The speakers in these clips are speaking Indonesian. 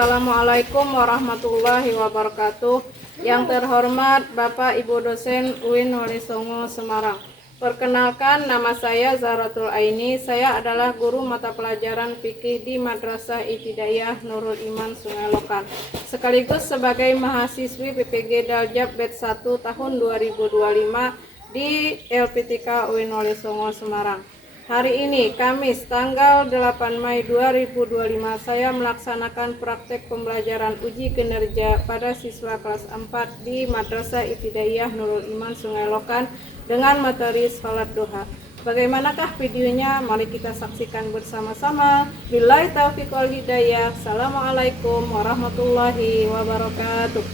Assalamualaikum warahmatullahi wabarakatuh. Yang terhormat Bapak Ibu dosen UIN Wolisongo Semarang. Perkenalkan, nama saya Zahratul Aini. Saya adalah guru mata pelajaran fikih di Madrasah Ibtidaiyah Nurul Iman Sungai Lokan, sekaligus sebagai mahasiswi PPG Daljab Batch 1 tahun 2025 di LPTK UIN Wolisongo Semarang. Hari ini, Kamis, tanggal 8 Mei 2025, saya melaksanakan praktek pembelajaran uji kinerja pada siswa kelas 4 di Madrasah Ibtidaiyah Nurul Iman Sungai Lokan dengan materi sholat duha. Bagaimanakah videonya? Mari kita saksikan bersama-sama. Billahi taufiq wal hidayah. Assalamualaikum warahmatullahi wabarakatuh.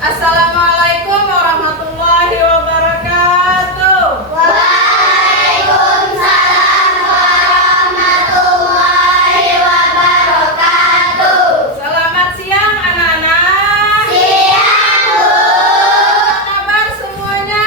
Assalamualaikum warahmatullahi wabarakatuh. Waalaikumsalam warahmatullahi wabarakatuh. Selamat siang anak-anak. Siang, Bu. Apa kabar semuanya?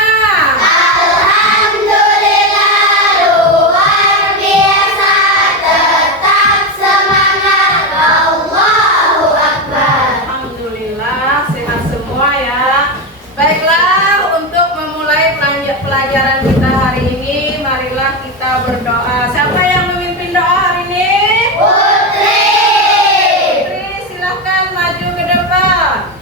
Alhamdulillah luar biasa, tetap semangat. Allahu Akbar. Alhamdulillah sehat semua ya. Baiklah, untuk memulai pelajaran kita hari ini, marilah kita berdoa. Siapa yang memimpin doa hari ini? Putri. Putri, silahkan maju ke depan.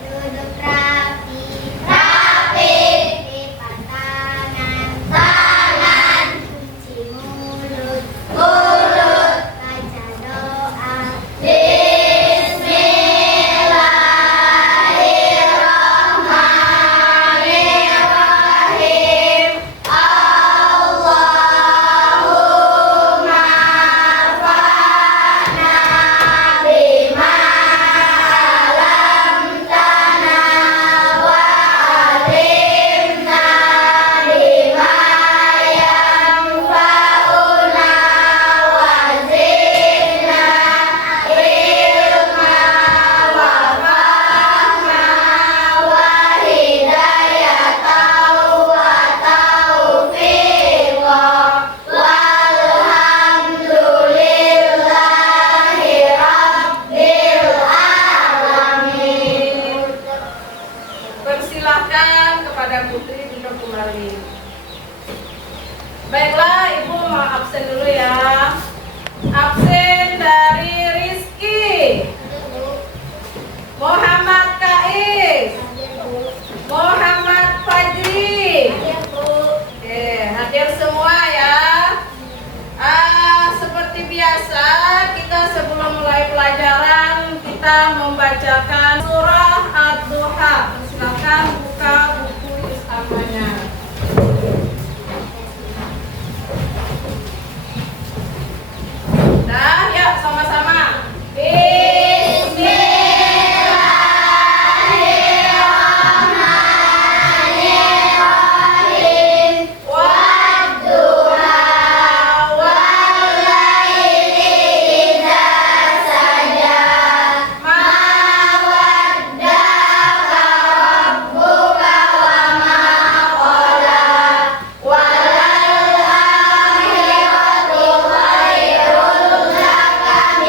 Duduk rapi, rapi. Lipat tangan, tangan. Kunci mulut, mulut. Baca doa. Bismillahirrahmanirrahim. Allahumma fa'na bima alamtana wa alimna bima yanfa'una wa zidna ilma wa fahma wa hidayatan wa taufiqa walhamdulillahi rabbil alamin. Persilahkan kepada Putri duduk kembali. Baiklah, Ibu mau absen dulu ya. Absen dari Rizky, Muhammad Kais, Muhammad Fajri. Oke, hadir semua ya. Seperti biasa, kita sebelum mulai pelajaran, kita membacakan surah Ad-Duha. Silakan buka buku islamanya. Nah, yuk sama-sama. Bismillahirrahmanirrahim. Wadduha wallaili idza saja. Ma wadda'aka rabbuka wa ma qala. Walal akhiratu khairun laka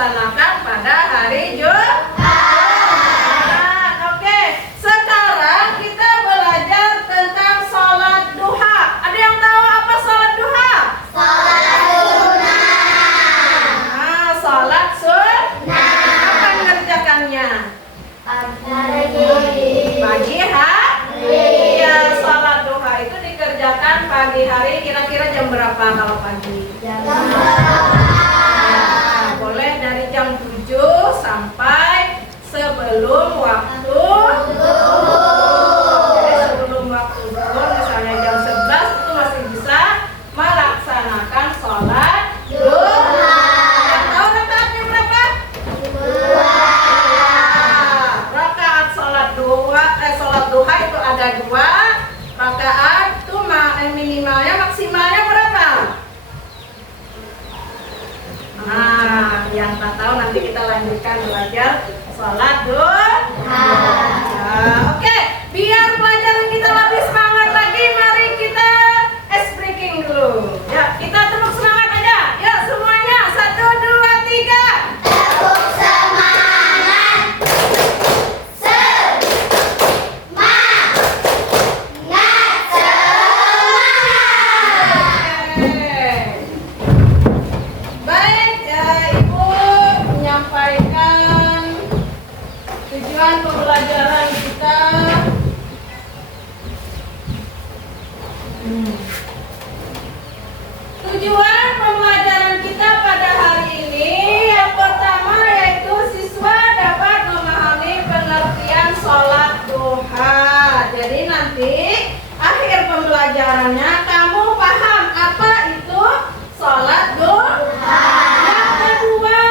dilaksanakan pada hari Jumat. Oke, sekarang kita belajar tentang sholat duha. Ada yang tahu apa sholat duha? Nah, sholat sunnah. Apa mengerjakannya? Pagi hari. Ya, sholat duha itu dikerjakan pagi hari. Kira-kira jam berapa kalau pagi? Boleh dari jam 7 sampai sebelum waktu zuhur. Jadi sebelum waktu zuhur, misalnya jam 11 itu masih bisa melaksanakan sholat duha. Yang tahu rakaatnya berapa? Rakaat sholat duha itu ada 2 rakaat. Itu minimalnya, maksimalnya berapa? Nah, yang tak tahu nanti kita lanjutkan belajar sholat duha. Oke, biar pelajaran kita lebih semangat lagi, mari kita ice breaking dulu. Ya, kita terus semangat aja. Ya, semuanya 1, 2, 3. Tepuk semangat. Baik, ya, Ibu menyampaikan tujuan pembelajaran kita. Tujuan pembelajaran kita pada hari ini yang pertama yaitu siswa dapat memahami pengertian sholat duha. Jadi nanti akhir pembelajarannya kamu paham apa itu sholat duha. Yang kedua,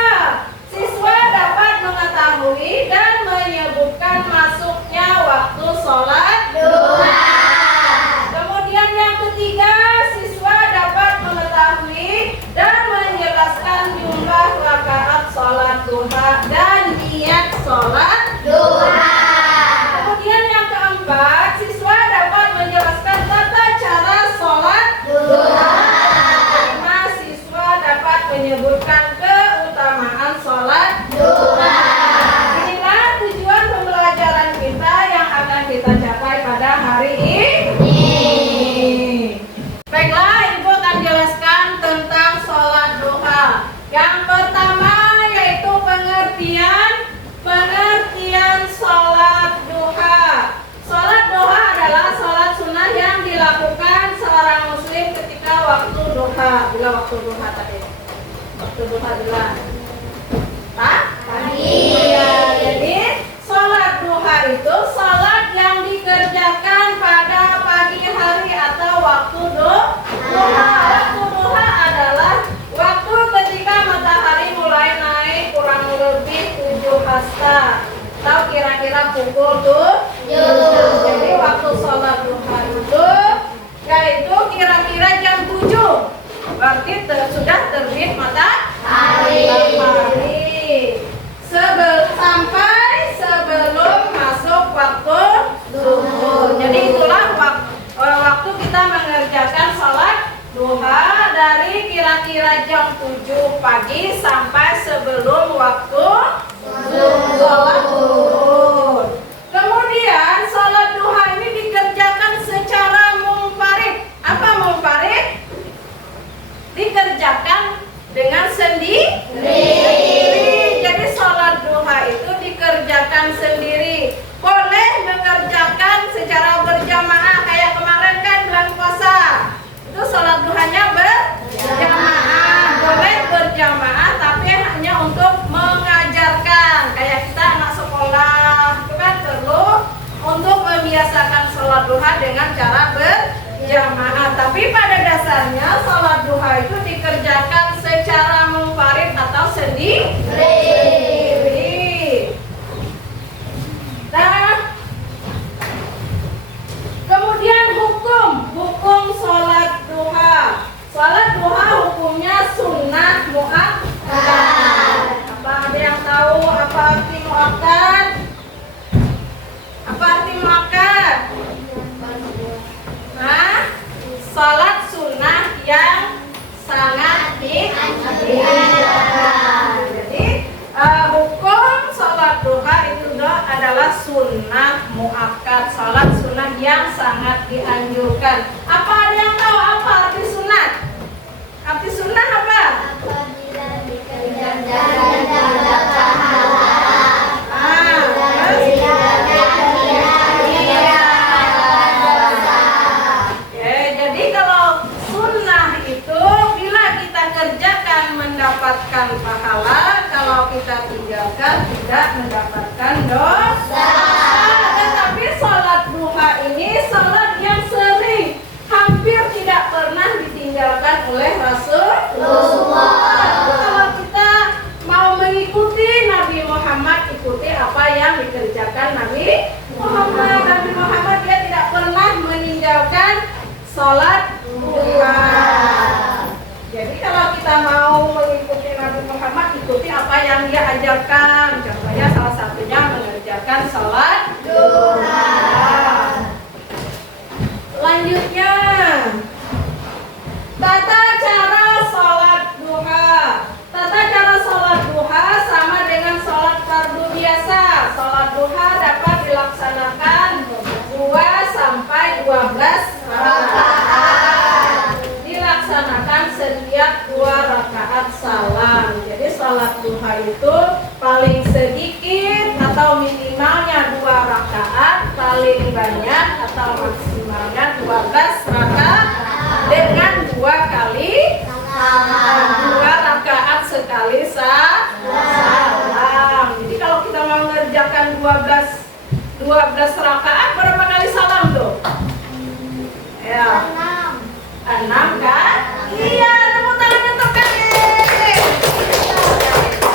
siswa dapat mengetahui dan menyebutkan masuknya waktu sholat duha. Kemudian yang ketiga, siswa dapat mengetahui dan menjelaskan jumlah rakaat sholat duha dan niat sholat duha. Kemudian yang keempat, siswa dapat menjelaskan tata cara sholat duha. Kelima, siswa dapat menyebutkan keutamaan sholat duha. Inilah tujuan pembelajaran kita yang akan kita capai pada hari ini. Baiklah, Ibu akan jelaskan tentang sholat duha. Yang pertama yaitu pengertian sholat duha. Sholat duha adalah sholat sunnah yang dilakukan seorang muslim ketika waktu duha. Bila waktu duha tadi? Waktu duha bila? Pagi. Ya, jadi sholat duha itu sholat yang dikerjakan pada pagi hari atau waktu duha. Waktu duha adalah waktu ketika matahari mulai naik kurang lebih 7 hasta atau kira-kira pukul 7. Jadi waktu sholat duha itu yaitu kira-kira jam 7. Berarti sudah terbit matahari. Sampai sebelum masuk waktu zuhur. Jadi itulah waktu kita mengerjakan sholat duha dari kira-kira jam 7 pagi sampai sebelum waktu sholat zuhur. Kemudian sholat duha ini dikerjakan secara munfarid. Apa munfarid? Dikerjakan dengan sendiri. Jadi sholat duha itu dikerjakan sendiri. Boleh mengerjakan secara berjamaah kayak kemarin kan bulan puasa. Itu sholat duhanya berjamaah. Boleh berjamaah tapi hanya untuk mengajarkan. Kayak kita anak sekolah itu kan perlu untuk membiasakan sholat duha dengan cara berjamaah. Tapi pada dasarnya sholat duha itu dikerjakan secara munfarid atau sendiri. Nah, kemudian hukum sholat duha. Sholat duha hukumnya sunnah muakkad. Apa ada yang tahu apa arti muakkad? Apa arti muakkad? Nah, sholat sunnah yang sangat dianjurkan. Jadi sunnah muakkad, sholat sunnah yang sangat dianjurkan. Apa ada yang tahu apa arti sunat? Arti sunnah apa? Apabila dikerjakan dapat pahala. Jadi kalau sunnah itu bila kita kerjakan mendapatkan pahala, kalau kita tinggalkan tidak mendapatkan dosa. Tetapi sholat duha ini sholat yang sering, hampir tidak pernah ditinggalkan oleh Rasulullah. Kalau kita mau mengikuti Nabi Muhammad, ikuti apa yang dikerjakan Nabi Muhammad. Nabi Muhammad dia tidak pernah meninggalkan sholat duha. Jadi kalau kita mau mengikuti Nabi Muhammad, ikuti apa yang dia ajarkan. Contohnya salah satunya mengerjakan sholat duha. Selanjutnya, tata cara sholat duha. Tata cara sholat duha sama dengan sholat fardu biasa. Sholat duha dapat dilaksanakan 2 sampai 12 rakaat. Dilaksanakan setiap 2 rakaat salam. Jadi sholat duha itu paling sedikit atau minimalnya 2 rakaat, paling banyak atau maksimalnya 12 rakaat dengan 2 kali 2 rakaat sekali salam. Jadi kalau kita mau mengerjakan 12 rakaat, berapa kali salam tuh? Ya. 6 kan? Iya, tepuk tangan untuk kalian.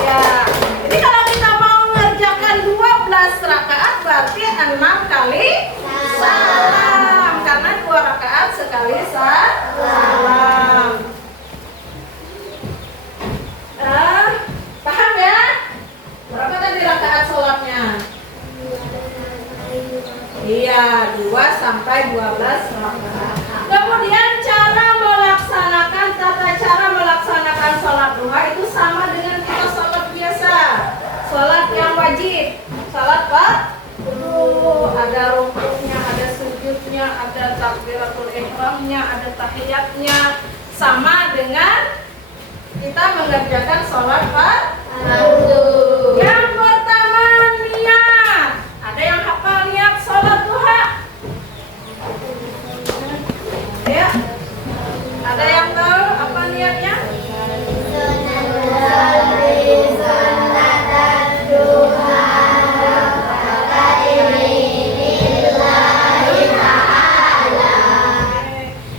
Ya. Jadi kalau kita mau mengerjakan 12 rakaat berarti 6 kali salam. Karena 2 rakaat sekali salam. Paham ya? Berapa tadi rakaat sholatnya? Iya, 2 sampai 12 rakaat. Kemudian tata cara melaksanakan sholat duha itu sama dengan kita sholat biasa. Sholat yang wajib. Sholat ada rukuknya, ada sujudnya, ada takbiratul ihramnya, ada tahiyatnya. Sama dengan kita mengerjakan sholat fardu. Yang pertama niat. Ada yang hafal niat sholat duha? Ya. Ada yang tahu apa niatnya?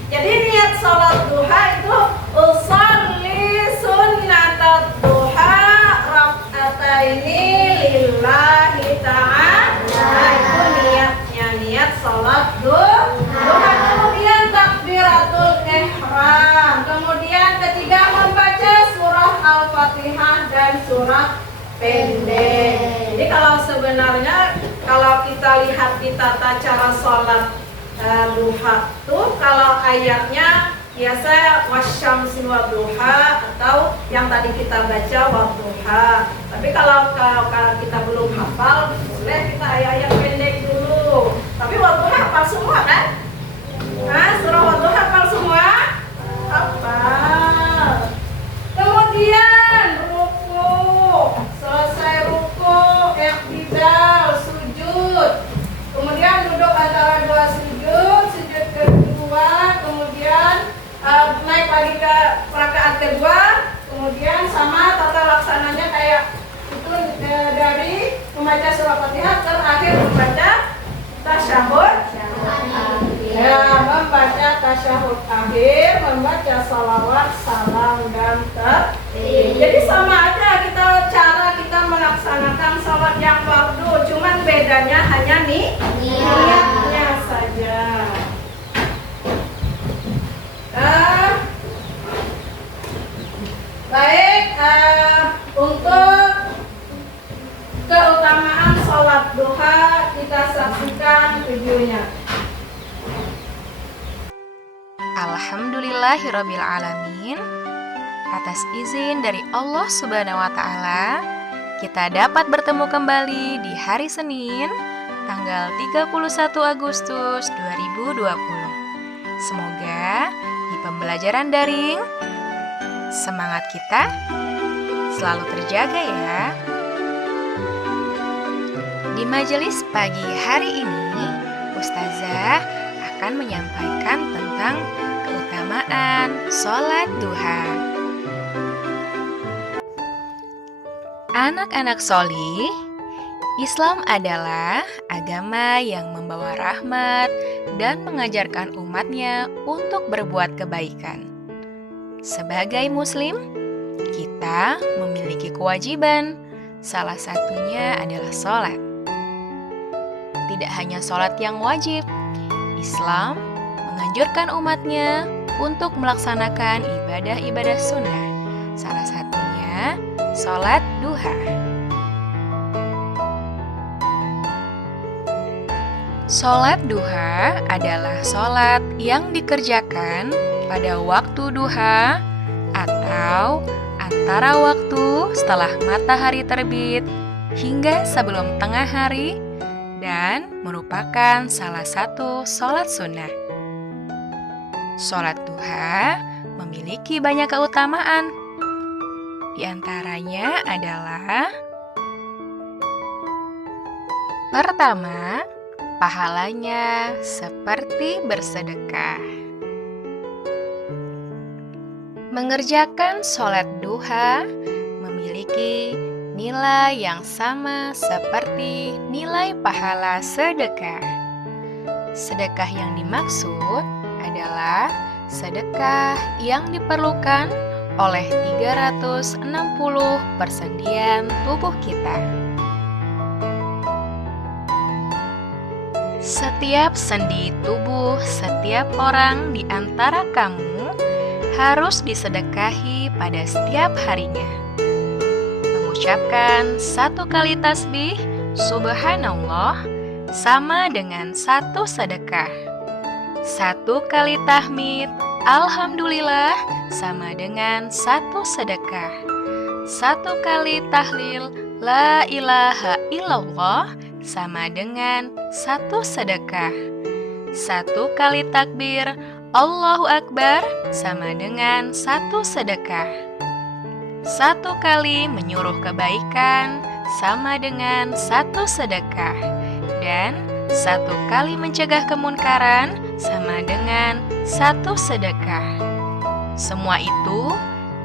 Jadi niat sholat duha itu usolli sunnatat duha rak'ataini lillahi ta'ala. Itu niatnya, niat sholat duha. Kemudian takbiratul ihram. Kemudian ketiga membaca surah Al-Fatihah dan surah pendek. Jadi kalau sebenarnya kalau kita lihat di tata cara sholat duha tuh, kalau ayatnya biasa wasyamsi wadduha atau yang tadi kita baca wadduha. Tapi kalau kita belum hafal, boleh kita ayat-ayat pendek dulu. Tapi wadduha hafal semua kan? Nah, surah wadduha hafal semua? Hafal. Kemudian ruku, selesai ruku, i'tidal, sujud. Kemudian duduk antara 2 sujud, sujud kedua, kemudian naik lagi ke rakaat kedua, kemudian sama tata laksananya kayak itu dari membaca surah Fatihah terakhir membaca tasyahud. Ya, membaca tasyahud akhir, membaca salawat, salam dan tasbih. Jadi sama aja cara kita melaksanakan salat yang fardu, cuman bedanya hanya niatnya saja. Baik, untuk keutamaan sholat duha kita saksikan videonya. Alhamdulillahirrabbilalamin. Atas izin dari Allah Subhanahu wa Ta'ala, kita dapat bertemu kembali di hari Senin tanggal 31 Agustus 2020. Semoga di pembelajaran daring semangat kita selalu terjaga ya. Di majelis pagi hari ini, Ustazah akan menyampaikan tentang keutamaan sholat duha. Anak-anak sholih, Islam adalah agama yang membawa rahmat dan mengajarkan umatnya untuk berbuat kebaikan. Sebagai muslim, kita memiliki kewajiban, salah satunya adalah sholat. Tidak hanya sholat yang wajib, Islam menganjurkan umatnya untuk melaksanakan ibadah-ibadah sunnah, salah satunya sholat duha. Sholat duha adalah sholat yang dikerjakan pada waktu duha atau antara waktu setelah matahari terbit hingga sebelum tengah hari dan merupakan salah satu sholat sunnah. Sholat duha memiliki banyak keutamaan. Di antaranya adalah: pertama, pahalanya seperti bersedekah. Mengerjakan sholat duha memiliki nilai yang sama seperti nilai pahala sedekah. Sedekah yang dimaksud adalah sedekah yang diperlukan oleh 360 persendian tubuh kita. Setiap sendi tubuh setiap orang di antara kamu harus disedekahi pada setiap harinya. Mengucapkan 1 kali tasbih Subhanallah sama dengan 1 sedekah. 1 kali tahmid Alhamdulillah sama dengan 1 sedekah. 1 kali tahlil La ilaha illallah sama dengan 1 sedekah. 1 kali takbir Allahu Akbar sama dengan 1 sedekah. 1 kali menyuruh kebaikan sama dengan 1 sedekah. Dan 1 kali mencegah kemunkaran sama dengan 1 sedekah. Semua itu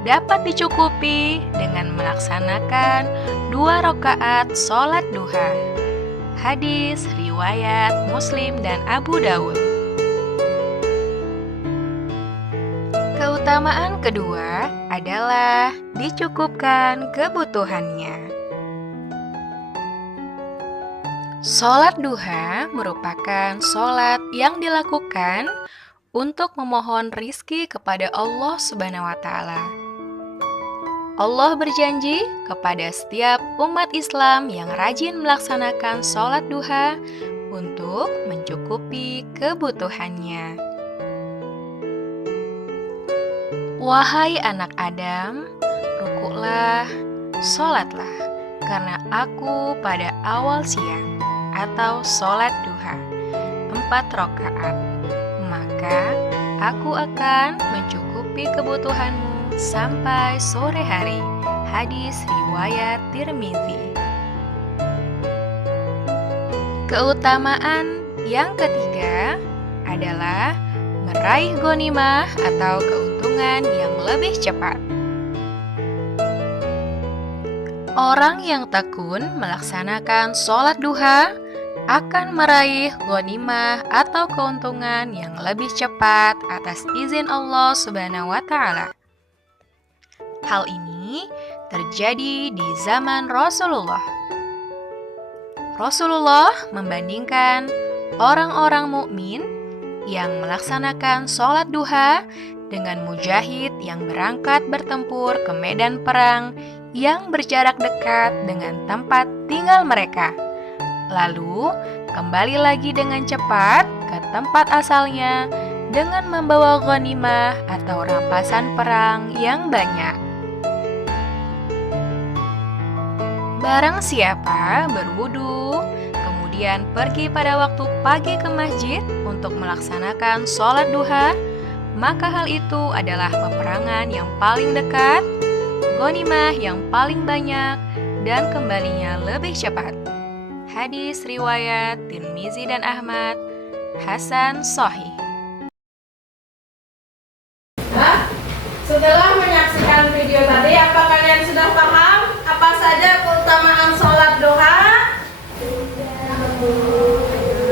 dapat dicukupi dengan melaksanakan 2 rakaat sholat duha. Hadis riwayat Muslim dan Abu Daud. Keutamaan kedua adalah dicukupkan kebutuhannya. Sholat duha merupakan sholat yang dilakukan untuk memohon rizki kepada Allah Subhanahu wa Ta'ala. Allah berjanji kepada setiap umat Islam yang rajin melaksanakan sholat duha untuk mencukupi kebutuhannya. Wahai anak Adam, rukuklah, sholatlah, karena aku pada awal siang atau sholat duha 4 rakaat, maka aku akan mencukupi kebutuhanmu sampai sore hari. Hadis riwayat Tirmidzi. Keutamaan yang ketiga adalah meraih ghanimah atau keuntungan yang lebih cepat. Orang yang tekun melaksanakan sholat duha akan meraih ghanimah atau keuntungan yang lebih cepat atas izin Allah Subhanahu wa Ta'ala. Hal ini terjadi di zaman Rasulullah. Rasulullah membandingkan orang-orang mukmin yang melaksanakan sholat duha dengan mujahid yang berangkat bertempur ke medan perang yang berjarak dekat dengan tempat tinggal mereka, lalu kembali lagi dengan cepat ke tempat asalnya dengan membawa ghanimah atau rampasan perang yang banyak. Barang siapa berwudu, kemudian kemudian pergi pada waktu pagi ke masjid untuk melaksanakan sholat duha, maka hal itu adalah peperangan yang paling dekat, ghanimah yang paling banyak, dan kembalinya lebih cepat. Hadis riwayat Tirmizi dan Ahmad, Hasan Sahih. Setelah menyaksikan video tadi, apa kalian sudah paham apa saja keutamaan sholat duha?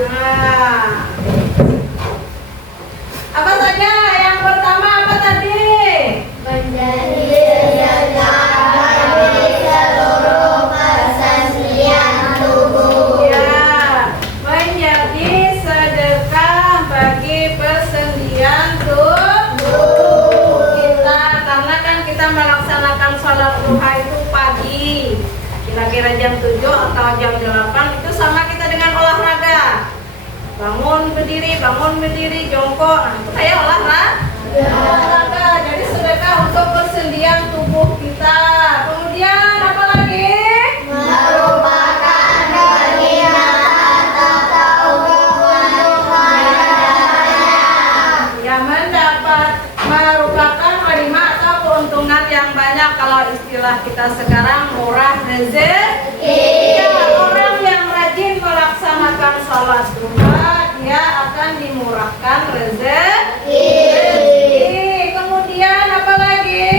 Nah, apa saja? Yang pertama apa tadi? Menjadi sedekah bagi seluruh persediaan tubuh. Ya, menjadi sedekah bagi persendian tubuh kita, karena kan kita melaksanakan sholat duha itu pagi, kira-kira jam 7 atau jam 8, itu sama kita dengan olahraga. Bangun berdiri, jongkok, nah, itu kayak olahraga. Jadi sedekah untuk persendian tubuh kita. Kemudian apa lagi? Merupakan kenikmatan atau keuntungan. Ya, merupakan ghanimah atau keuntungan yang banyak. Kalau istilah kita sekarang, murah rezeki. Ya, orang yang rajin melaksanakan sholat duha, dia akan dimurahkan rezeki. Kemudian apa lagi?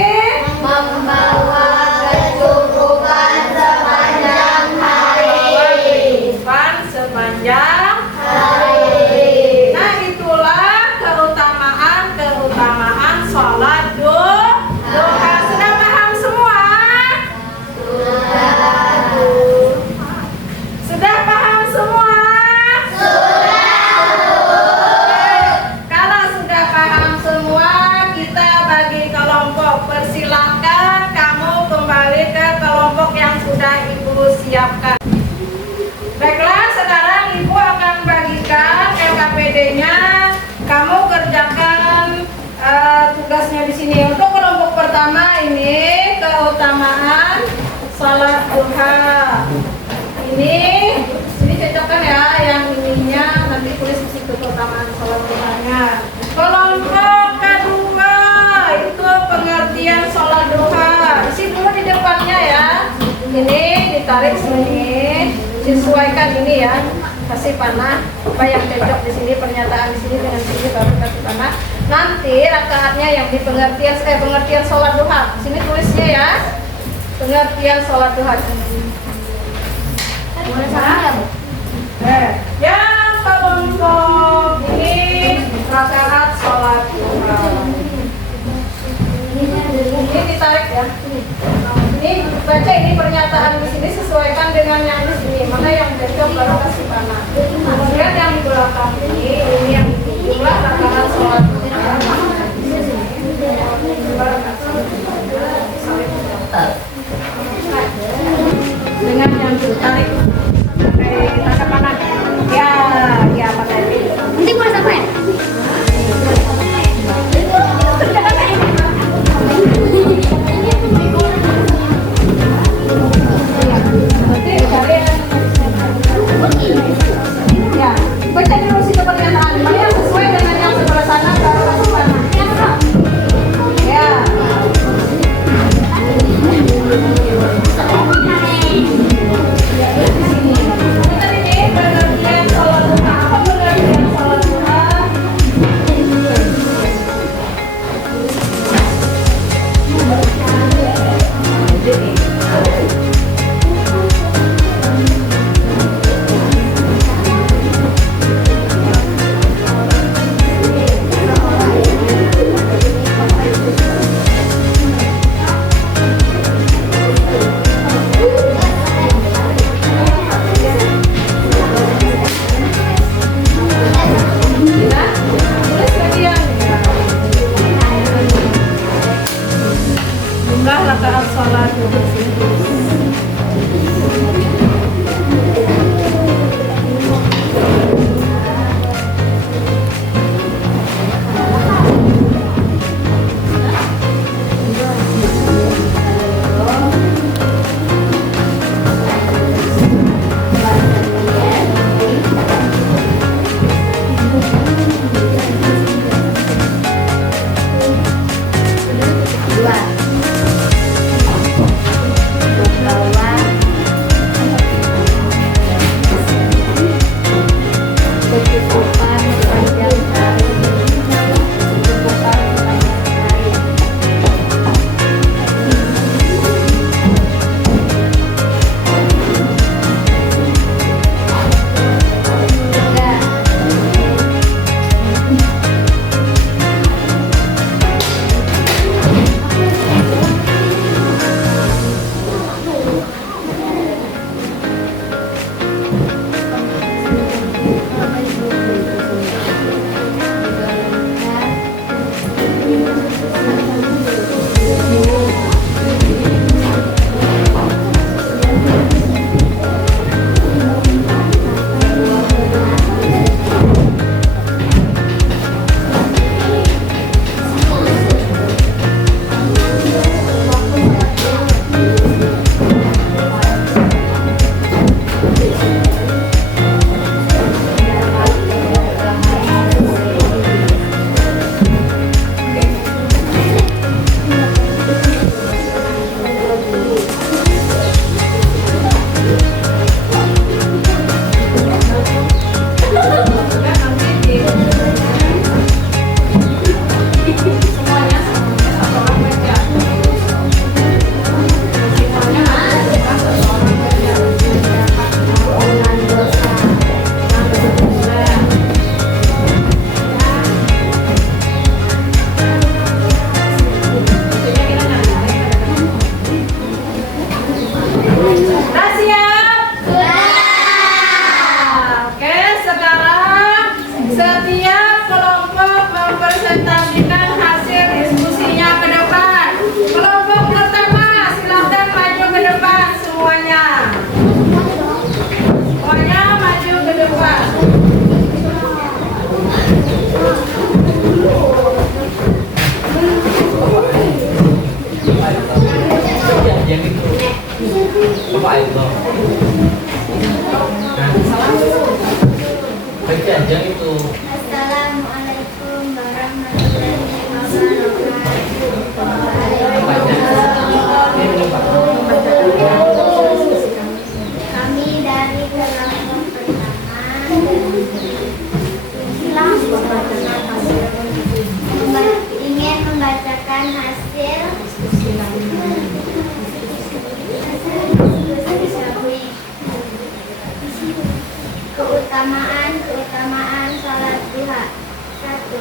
Membawa kecukupan sepanjang hari. Kehidupan sepanjang Hari. Nah, itulah keutamaan sholat duha. Sudah paham semua? Sudah paham semua? Kalau sudah paham semua, kita bagi kelompok. Persilahkan kamu kembali ke kelompok yang sudah Ibu siapkan. Baiklah, sekarang Ibu akan bagikan LKPD-nya. Kamu kerjakan tugasnya di sini. Untuk kelompok pertama ini keutamaan sholat duha. Ini cocokkan ya, yang ininya nanti tulis di situ keutamaan sholat duhanya. Kelompok kedua itu pengertian sholat duha. Isi dulu di depannya ya. Ini ditarik sini, disesuaikan ini ya. Kasih panah apa yang cocok di sini, pernyataan di sini dengan sini baru kasih panah. Nanti rakaatnya yang di pengertian sholat duha. Sini tulisnya ya. Pengertian sholat duha sini. Mulai sana ya, Bu? Yang kelompok ini rakaat sholat duha. Ini ditarik ya. Ini baca ini pernyataan di sini, sesuaikan dengan yang di sini. Mana yang cocok baru kasih panah. Kemudian yang di belakang ini yang jumlah rakaat sholat duha. Dengan yang ditarik. Kita panah. Ya pakai ini. Nanti mulai sampai. Ya, baca dulu sih kelompok mempresentasikan hasil diskusinya ke depan. Kelompok pertama, silakan maju ke depan semuanya. Semuanya maju ke depan. Assalamualaikum warahmatullahi wabarakatuh. Kami dari kelompok pertama ingin membacakan hasil diskusi kami. Keutamaan salat duha. 1.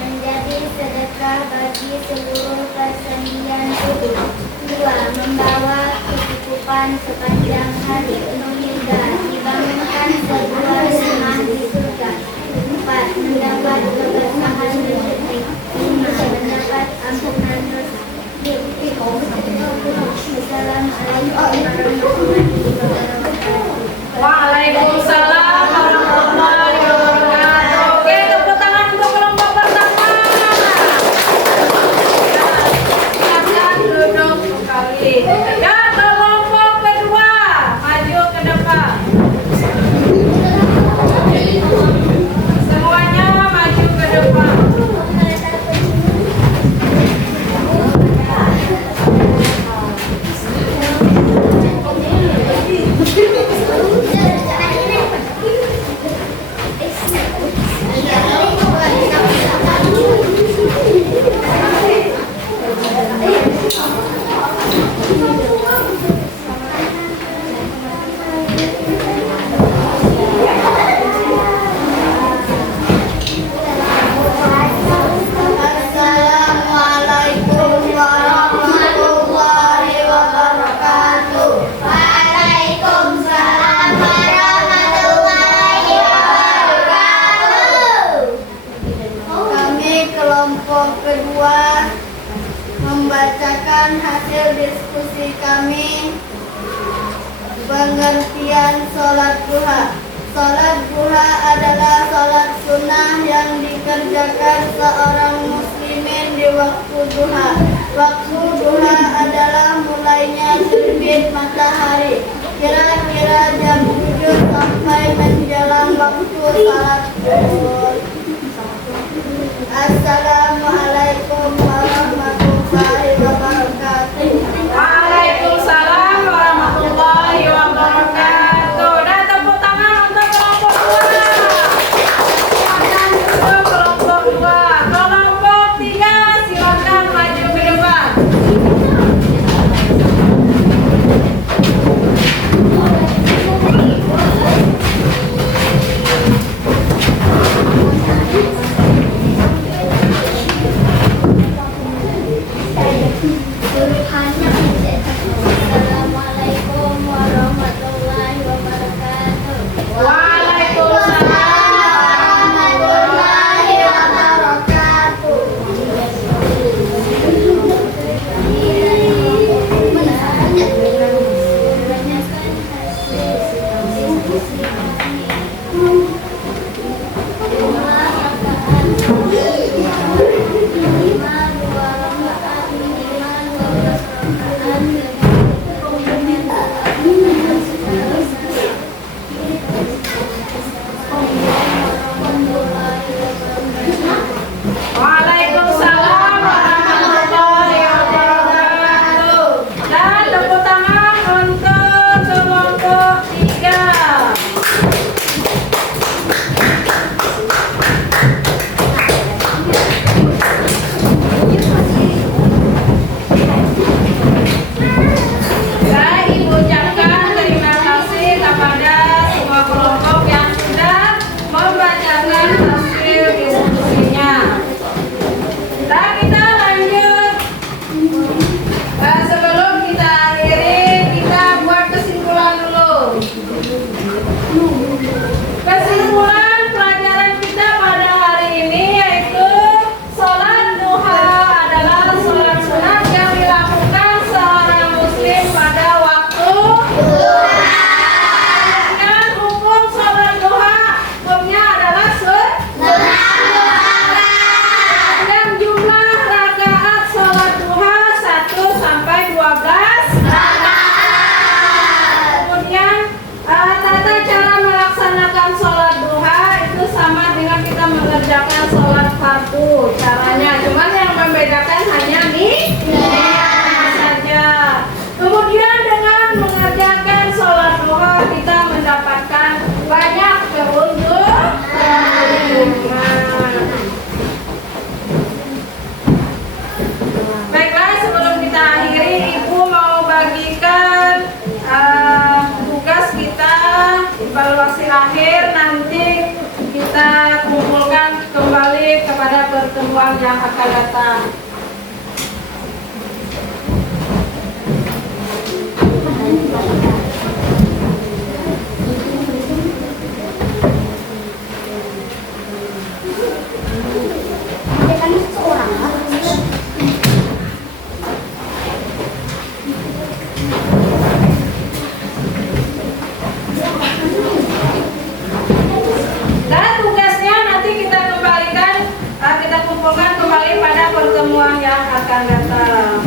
Menjadi sedekah bagi seluruh persendian tubuh. 2. Membawa kecukupan sepanjang hari hingga dibangunkan sebuah rumah di surga. 4. Mendapat keberkahan rezeki. 5. Mendapat ampunan dosa. Assalamualaikum warahmatullahi wabarakatuh. Waalaikumsalam warahmatullahi wabarakatuh. Oke, tepuk tangan untuk kelompok pertama. Silakan duduk kembali. Ya, kelompok kedua, maju ke depan. Semuanya maju ke depan. Assalamualaikum warahmatullahi wabarakatuh. Waalaikumsalam warahmatullahi wabarakatuh. Kami kelompok kedua membacakan hasil diskusi kami. Pengertian sholat duha. Sholat duha adalah sholat sunnah yang dikerjakan seorang muslimin di waktu duha. Waktu duha adalah mulainya terbit matahari, kira-kira jam 7 sampai menjelang waktu sholat zuhur. Assalamualaikum warahmatullahi wabarakatuh. Waalaikumsalam warahmatullahi wabarakatuh. Dan tepuk tangan untuk kelompok dua. Silakan untuk kelompok dua. Kelompok tiga, silakan maju ke depan. pada pertemuan yang akan datang. Dan tugasnya nanti kita kembalikan, kita kumpulkan kembali pada pertemuan yang akan datang.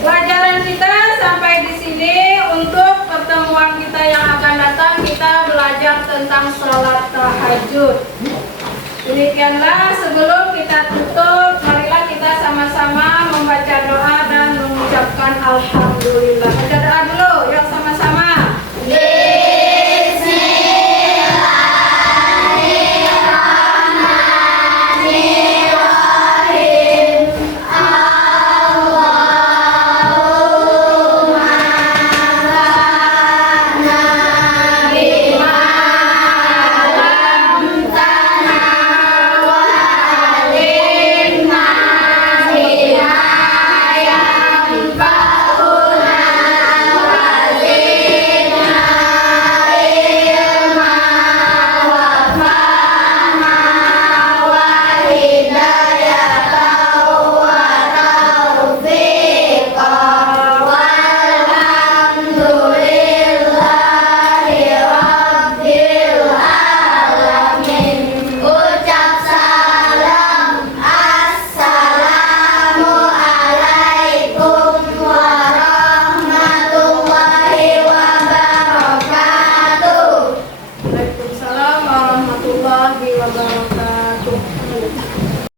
Pelajaran kita sampai di sini. Untuk pertemuan kita yang akan datang, kita belajar tentang sholat tahajud. Demikianlah, sebelum kita tutup, marilah kita sama-sama membaca doa dan mengucapkan alhamdulillah. Baca doa dulu, yuk sama-sama. Waalaikumsalam warahmatullahi wabarakatuh.